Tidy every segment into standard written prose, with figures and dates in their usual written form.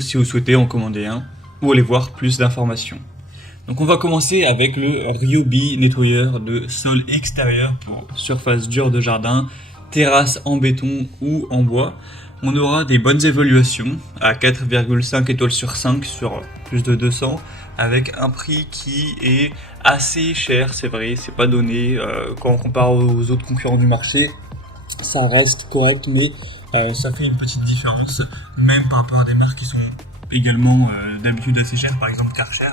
si vous souhaitez en commander un ou aller voir plus d'informations. Donc on va commencer avec le Ryobi nettoyeur de sol extérieur pour surface dure de jardin, terrasse en béton ou en bois. On aura des bonnes évaluations à 4,5 étoiles sur 5 sur plus de 200 avec un prix qui est assez cher, c'est vrai, c'est pas donné quand on compare aux autres concurrents du marché. Ça reste correct, mais ça fait une petite différence, même par rapport à des marques qui sont également d'habitude assez chères, par exemple Karcher,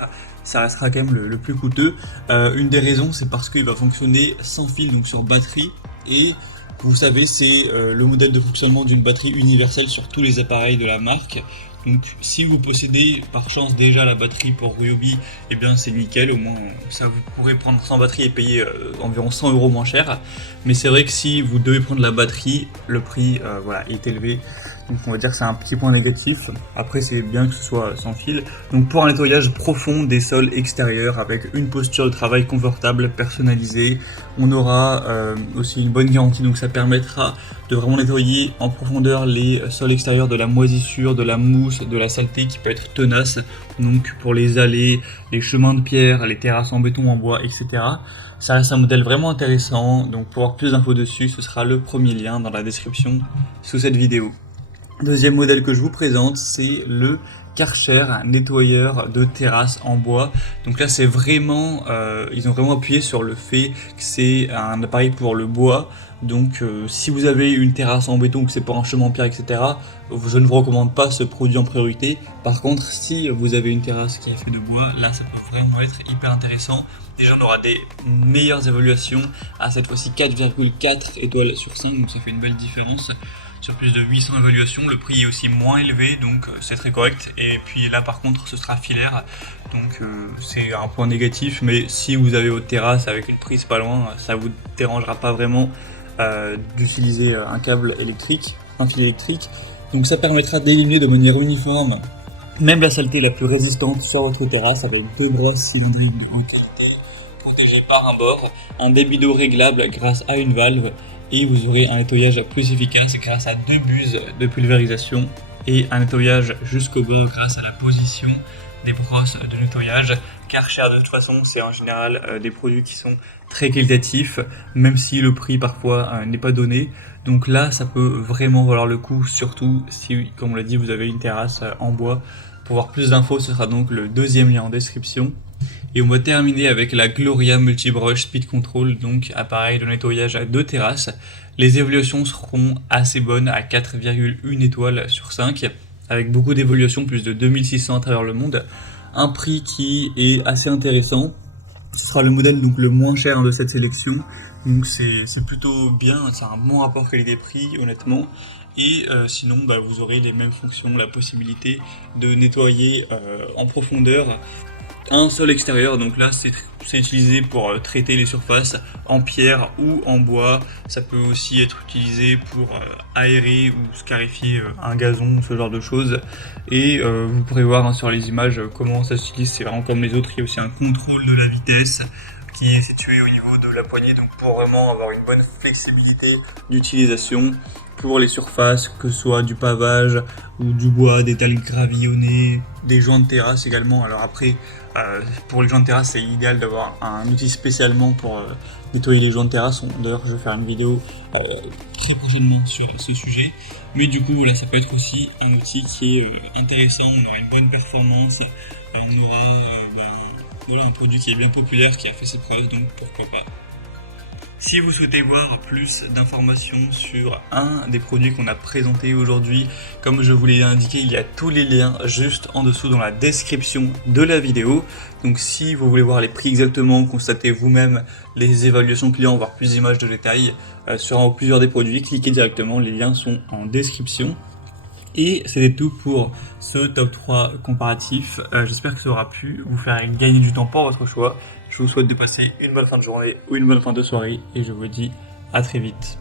ça restera quand même le plus coûteux. Une des raisons, c'est parce qu'il va fonctionner sans fil, donc sur batterie, et vous savez, c'est le modèle de fonctionnement d'une batterie universelle sur tous les appareils de la marque. Donc si vous possédez par chance déjà la batterie pour Ryobi, eh bien c'est nickel, au moins ça vous pourrez prendre sans batterie et payer environ 100 € moins cher. Mais c'est vrai que si vous devez prendre la batterie, le prix voilà, est élevé. Donc on va dire que c'est un petit point négatif. Après c'est bien que ce soit sans fil. Donc pour un nettoyage profond des sols extérieurs avec une posture de travail confortable, personnalisée, on aura aussi une bonne garantie. Donc ça permettra de vraiment nettoyer en profondeur les sols extérieurs de la moisissure, de la mousse, de la saleté qui peut être tenace. Donc pour les allées, les chemins de pierre, les terrasses en béton, en bois, etc. Ça reste un modèle vraiment intéressant. Donc pour avoir plus d'infos dessus, ce sera le premier lien dans la description sous cette vidéo. Deuxième modèle que je vous présente, c'est le Karcher nettoyeur de terrasse en bois. Donc là, c'est vraiment, ils ont vraiment appuyé sur le fait que c'est un appareil pour le bois. Donc si vous avez une terrasse en béton ou que c'est pour un chemin en pierre, etc., je ne vous recommande pas ce produit en priorité. Par contre, si vous avez une terrasse qui est faite de bois, là, ça peut vraiment être hyper intéressant. Déjà, on aura des meilleures évaluations à cette fois-ci 4,4 étoiles sur 5, donc ça fait une belle différence. Sur plus de 800 évaluations, le prix est aussi moins élevé, donc c'est très correct. Et puis là par contre ce sera filaire, donc c'est un point négatif, mais si vous avez votre terrasse avec une prise pas loin, ça vous dérangera pas vraiment d'utiliser un câble électrique, un fil électrique. Donc ça permettra d'éliminer de manière uniforme même la saleté la plus résistante sur votre terrasse avec deux brosses cylindriques en qualité, protégées par un bord, un débit d'eau réglable grâce à une valve, et vous aurez un nettoyage plus efficace grâce à deux buses de pulvérisation et un nettoyage jusqu'au bord grâce à la position des brosses de nettoyage. Karcher de toute façon c'est en général des produits qui sont très qualitatifs, même si le prix parfois n'est pas donné. Donc là ça peut vraiment valoir le coup, surtout si, comme on l'a dit, vous avez une terrasse en bois. Pour voir plus d'infos, ce sera donc le deuxième lien en description. Et on va terminer avec la Gloria Multibrush Speed Control, donc appareil de nettoyage à deux terrasses. Les évaluations seront assez bonnes à 4,1 étoiles sur 5, avec beaucoup d'évaluations, plus de 2600 à travers le monde. Un prix qui est assez intéressant. Ce sera le modèle donc le moins cher de cette sélection, donc c'est plutôt bien, c'est un bon rapport qualité-prix honnêtement. Et sinon vous aurez les mêmes fonctions, la possibilité de nettoyer en profondeur un sol extérieur, donc là c'est utilisé pour traiter les surfaces en pierre ou en bois. Ça peut aussi être utilisé pour aérer ou scarifier un gazon, ce genre de choses. Et vous pourrez voir sur les images comment ça s'utilise, c'est vraiment comme les autres. Il y a aussi un contrôle de la vitesse qui est situé au niveau de la poignée, donc pour vraiment avoir une bonne flexibilité d'utilisation pour les surfaces, que ce soit du pavage ou du bois, des dalles gravillonnées, des joints de terrasse également. Alors après, pour les joints de terrasse, c'est idéal d'avoir un outil spécialement pour nettoyer les joints de terrasse. D'ailleurs, je vais faire une vidéo très prochainement sur ce sujet. Mais du coup, voilà, ça peut être aussi un outil qui est intéressant. On aura une bonne performance, on aura voilà, un produit qui est bien populaire, qui a fait ses preuves, donc pourquoi pas. Si vous souhaitez voir plus d'informations sur un des produits qu'on a présenté aujourd'hui, comme je vous l'ai indiqué, il y a tous les liens juste en dessous dans la description de la vidéo. Donc si vous voulez voir les prix exactement, constater vous-même les évaluations clients, voir plus d'images de détails sur plusieurs des produits, cliquez directement, les liens sont en description. Et c'était tout pour ce top 3 comparatif. J'espère que ça aura pu vous faire gagner du temps pour votre choix. Je vous souhaite de passer une bonne fin de journée ou une bonne fin de soirée et je vous dis à très vite.